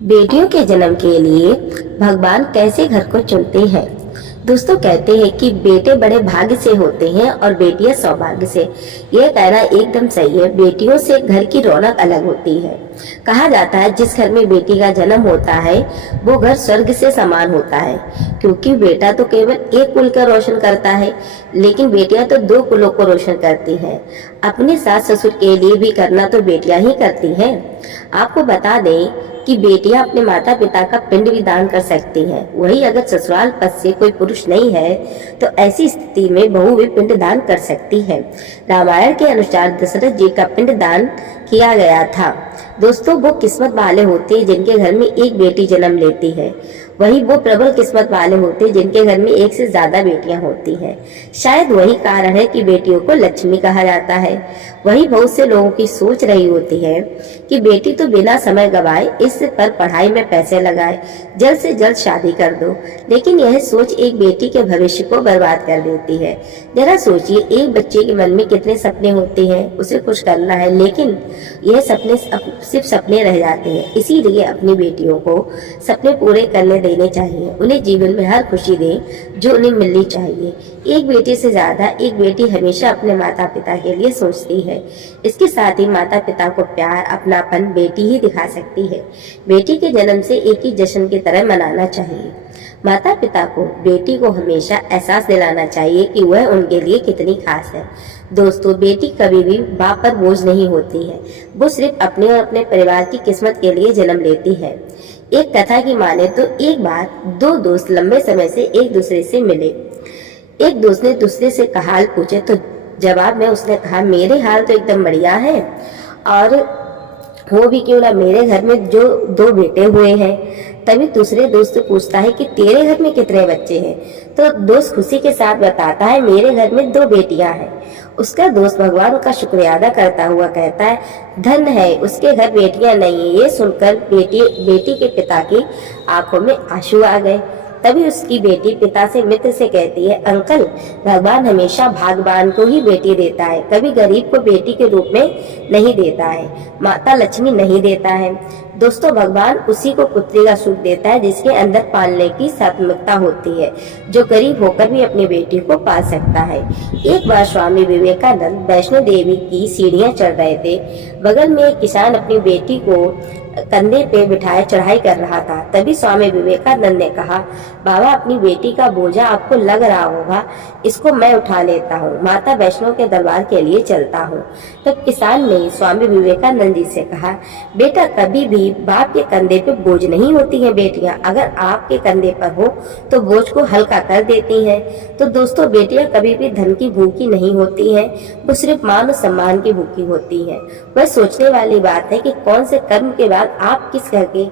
बेटियों के जन्म के लिए भगवान कैसे घर को चुनते हैं। दोस्तों, कहते हैं कि बेटे बड़े भाग्य से होते हैं और बेटियां सौभाग्य से। यह कहना एकदम सही है। बेटियों से घर की रौनक अलग होती है। कहा जाता है जिस घर में बेटी का जन्म होता है वो घर स्वर्ग से समान होता है, क्योंकि बेटा तो केवल एक कुल का रोशन करता है, लेकिन बेटियां तो दो कुलों को रोशन करती हैं। अपने सास ससुर के लिए भी करना तो बेटियां ही करती हैं। आपको बता दें कि बेटियां अपने माता पिता का पिंड भी दान कर सकती हैं। वही अगर ससुराल पद से कोई पुरुष नहीं है तो ऐसी स्थिति में बहू भी पिंड दान कर सकती है। रामायण के अनुसार दशरथ जी का पिंड दान किया गया था। दोस्तों, वो किस्मत वाले होते हैं जिनके घर में एक बेटी जन्म लेती है। वही वो प्रबल किस्मत वाले होते हैं जिनके घर में एक से ज्यादा बेटियां होती हैं। शायद वही कारण है कि बेटियों को लक्ष्मी कहा जाता है। वही बहुत से लोगों की सोच रही होती है कि बेटी तो बिना समय गवाए इस पर पढ़ाई में पैसे लगाए, जल्द से जल्द शादी कर दो। लेकिन यह सोच एक बेटी के भविष्य को बर्बाद कर देती है। जरा सोचिए, एक बच्चे के मन में कितने सपने होते हैं, उसे कुछ करना है, लेकिन यह सपने सिर्फ सपने रह जाते हैं। इसीलिए अपनी बेटियों को सपने पूरे करने देने चाहिए। उन्हें जीवन में हर खुशी दें जो उन्हें मिलनी चाहिए। एक बेटी से ज्यादा एक बेटी हमेशा अपने माता पिता के लिए सोचती है। इसके साथ ही माता पिता को प्यार अपनापन बेटी ही दिखा सकती है। बेटी के जन्म से एक ही जश्न की तरह मनाना चाहिए। माता पिता को बेटी को हमेशा एहसास दिलाना चाहिए कि वह उनके लिए कितनी खास है। दोस्तों, बेटी कभी भी बाप पर बोझ नहीं होती है। वो सिर्फ अपने और अपने परिवार की किस्मत के लिए जन्म लेती है। एक कथा की माने तो एक बार दो दोस्त लंबे समय से एक दूसरे से मिले। एक दोस्त ने दूसरे से हाल पूछे तो जवाब में उसने कहा, मेरे हाल तो एकदम बढ़िया है, और हो भी क्यों ना, मेरे घर में जो दो बेटे हुए हैं। तभी दूसरे दोस्त से पूछता है कि तेरे घर में कितने बच्चे हैं। तो दोस्त खुशी के साथ बताता है, मेरे घर में दो बेटियां हैं। उसका दोस्त भगवान का शुक्रिया अदा करता हुआ कहता है, धन है उसके घर बेटियां नहीं है। ये सुनकर बेटी के पिता की आंखों में आंसू आ गए। तभी उसकी बेटी पिता से मित्र से कहती है, अंकल, भगवान हमेशा भाग्यवान को ही बेटी देता है, कभी गरीब को बेटी के रूप में नहीं देता है। माता लक्ष्मी नहीं देता है। दोस्तों, भगवान उसी को पुत्री का सुख देता है जिसके अंदर पालने की सात्विकता होती है, जो गरीब होकर भी अपनी बेटी को पाल सकता है। एक बार स्वामी विवेकानंद वैष्णो देवी की सीढ़ियां चढ़ रहे थे। बगल में एक किसान अपनी बेटी को कंधे पे बिठाए चढ़ाई कर रहा था। तभी स्वामी विवेकानंद ने कहा, बाबा, अपनी बेटी का बोझा आपको लग रहा होगा, इसको मैं उठा लेता हूँ, माता वैष्णो के दरबार के लिए चलता हूँ। तब किसान ने स्वामी विवेकानंद जी से कहा, बेटा, कभी भी बाप के कंधे पे बोझ नहीं होती है बेटियां, अगर आपके कंधे पर हो तो बोझ को हल्का कर देती हैं। तो दोस्तों, बेटियां कभी भी धन की भूखी नहीं होती हैं, वो सिर्फ मान सम्मान की भूखी होती हैं। वह सोचने वाली बात है कि कौन से कर्म के बाद आप किस घर के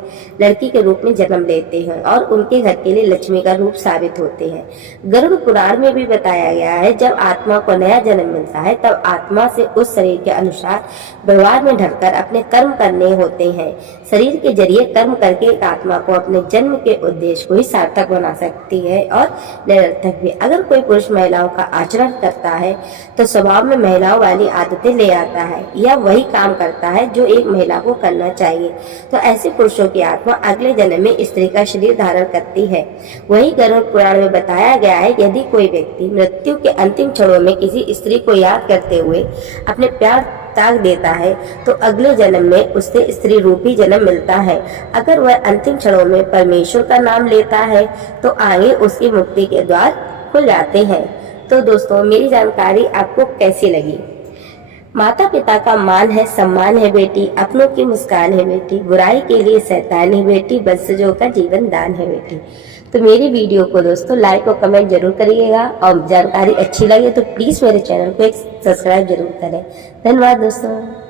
लड़की के रूप में जन्म लेते हैं और उनके घर के लिए लक्ष्मी का रूप साबित होते हैं। गरुड़ पुराण में भी बताया गया है, जब आत्मा को नया जन्म मिलता है तब आत्मा से उस शरीर के अनुसार व्यवहार में ढलकर अपने कर्म करने होते हैं। शरीर के जरिए कर्म करके एक आत्मा को अपने जन्म के उद्देश्य को ही सार्थक बना सकती है और निरर्थक भी। अगर कोई पुरुष महिलाओं का आचरण करता है तो स्वभाव में महिलाओं वाली आदतें ले आता है या वही काम करता है जो एक महिला को करना चाहिए, तो ऐसे पुरुषों की आत्मा अगले जन्म में स्त्री का शरीर धारण करती है। वही गरुड़ पुराण में बताया गया है, यदि कोई व्यक्ति मृत्यु के अंतिम क्षणों में किसी स्त्री को याद करते हुए अपने प्यार त्याग देता है तो अगले जन्म में उससे स्त्री रूपी जन्म मिलता है। अगर वह अंतिम क्षणों में परमेश्वर का नाम लेता है तो आगे उसकी मुक्ति के द्वार खुल जाते हैं। तो दोस्तों, मेरी जानकारी आपको कैसी लगी? माता पिता का मान है, सम्मान है बेटी, अपनों की मुस्कान है बेटी, बुराई के लिए शैतान है बेटी, वंशजों का जीवन दान है बेटी। तो मेरी वीडियो को दोस्तों लाइक और कमेंट जरूर करिएगा, और जानकारी अच्छी लगे तो प्लीज मेरे चैनल को एक सब्सक्राइब जरूर करें। धन्यवाद दोस्तों।